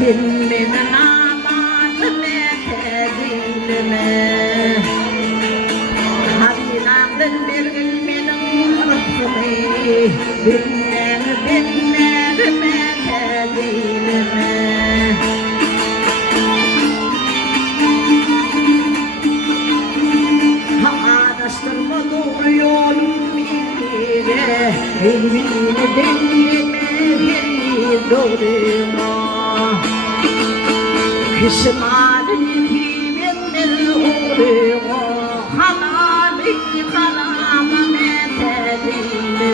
Dinmenin amanı metedilme Hazinandın bir gün benim rıhtımı Dinler metedilme Adaştırma doğru yolum ile Elbini dinleme geri doğruma Kışımadın yetimin uğruma Halali halama metedilme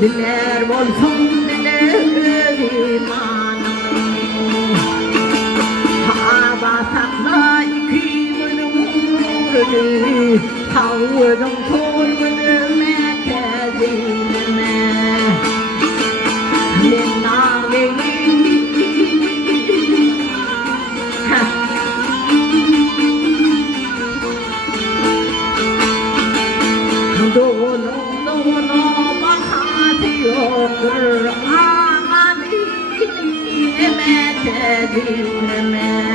Diler bolsun diler imanım Habatakla ikimin umurunu Tavırın torunu metedilme Linnâleyin Doğunu yoktur aman iyiliğine metedilme